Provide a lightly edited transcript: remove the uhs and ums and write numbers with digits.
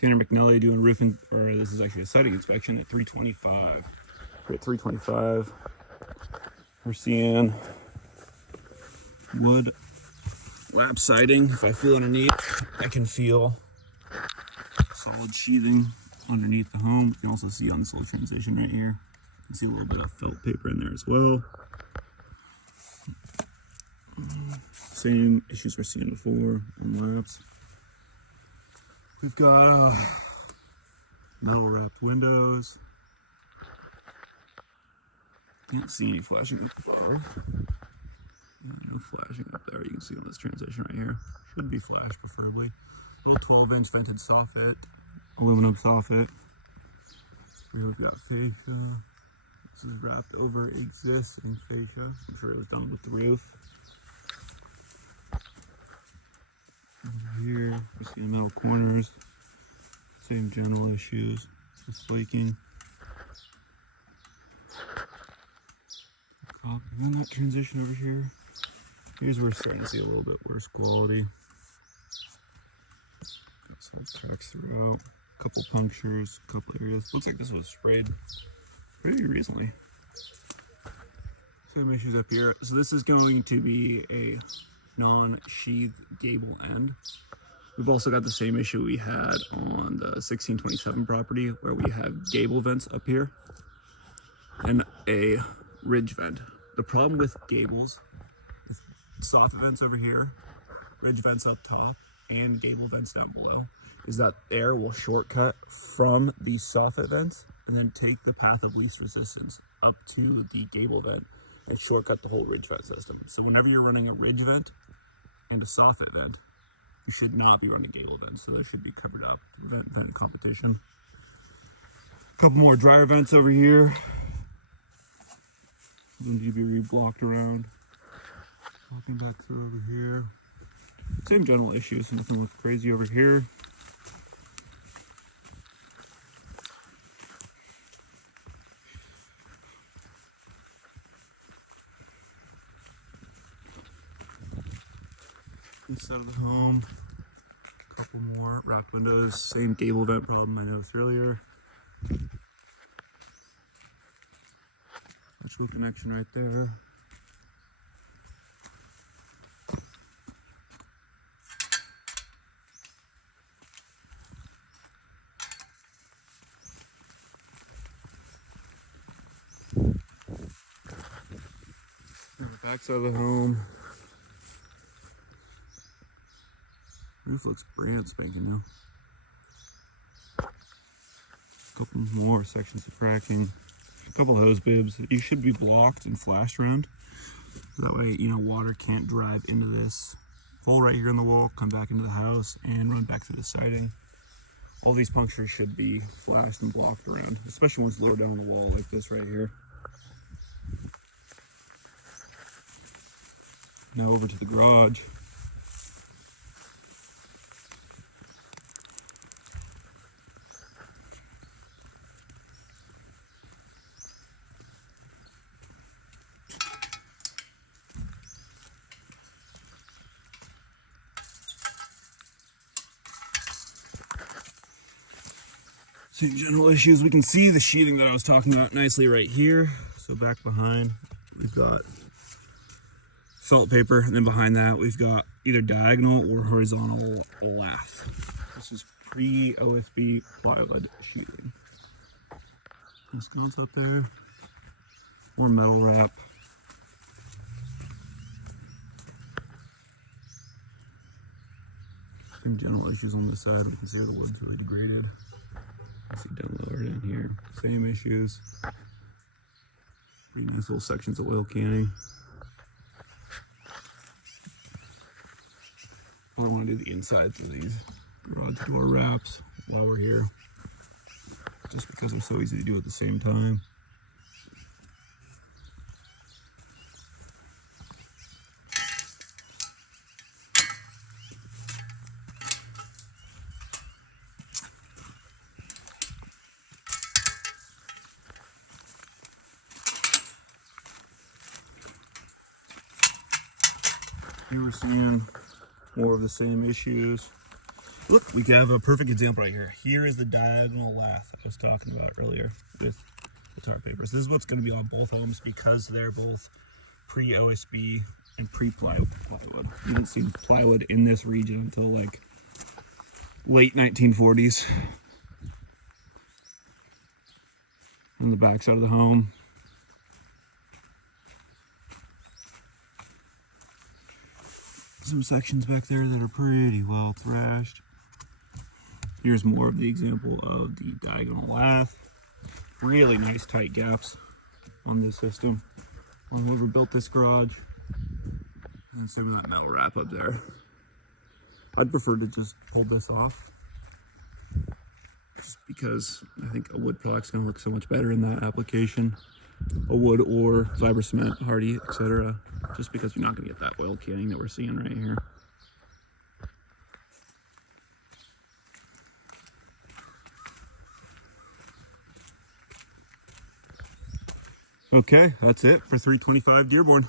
Tanner McNally doing roofing, or this is actually a siding inspection at 325. We're at 325. We're seeing wood lap siding. If I feel underneath, I can feel solid sheathing underneath the home. You can also see on this little transition right here, you can see a little bit of felt paper in there as well. Same issues we're seeing before on laps. We've got metal wrapped windows. Can't see any flashing up there. Yeah, no flashing up there. You can see on this transition right here. Should be flash preferably. Little 12-inch vented soffit, aluminum soffit. Here we've got fascia. This is wrapped over existing fascia. I'm sure it was done with the roof. Over here, we're seeing metal corners. Same general issues with flaking. And then that transition over here. Here's where we're starting to see a little bit worse quality. Got some cracks throughout. A couple punctures, a couple areas. Looks like this was sprayed pretty recently. Same issues up here. So this is going to be a non-sheathed gable end. We've also got the same issue we had on the 1627 property, where we have gable vents up here and a ridge vent. The problem with gables, with soffit vents over here, ridge vents up top, and gable vents down below, is that air will shortcut from the soffit vents and then take the path of least resistance up to the gable vent and shortcut the whole ridge vent system. So whenever you're running a ridge vent and a soffit vent, you should not be running gable vents, so those should be covered up to prevent vent competition. A couple more dryer vents over here. Them need to be re-blocked around. Walking back through over here. Same general issues, nothing looks crazy over here. Inside of the home, a couple more wrapped windows, same gable vent problem I noticed earlier. Electrical connection right there. Backside of the home. Roof looks brand spanking new. A couple more sections of cracking. A couple hose bibs. You should be blocked and flashed around. That way, you know, water can't drive into this hole right here in the wall, come back into the house, and run back through the siding. All these punctures should be flashed and blocked around, especially once lower down the wall like this right here. Now over to the garage. Same general issues. We can see the sheathing that I was talking about nicely right here. So back behind, we've got felt paper, and then behind that we've got either diagonal or horizontal lath. This is pre-OSB plywood sheathing. Sconce up there, more metal wrap. Some general issues on this side. We can see how the wood's really degraded. See down lower down here, same issues. Pretty nice little sections of oil canning. Probably want to do the insides of these garage door wraps while we're here, just because they're so easy to do at the same time. Here we're seeing more of the same issues. Look, we have a perfect example right here. Here is the diagonal lath I was talking about earlier with the tar papers. This is what's going to be on both homes because they're both pre-OSB and pre-plywood. You didn't see plywood in this region until like late 1940s. On the back side of the home. Some sections back there that are pretty well thrashed. Here's more of the example of the diagonal lath. Really nice tight gaps on this system. On whoever built this garage. And some of that metal wrap up there. I'd prefer to just pull this off. Just because I think a wood product's gonna look so much better in that application. A wood or fiber cement, hardy, etc. Just because you're not gonna get that oil canning that we're seeing right here. Okay, that's it for 325 Dearborn.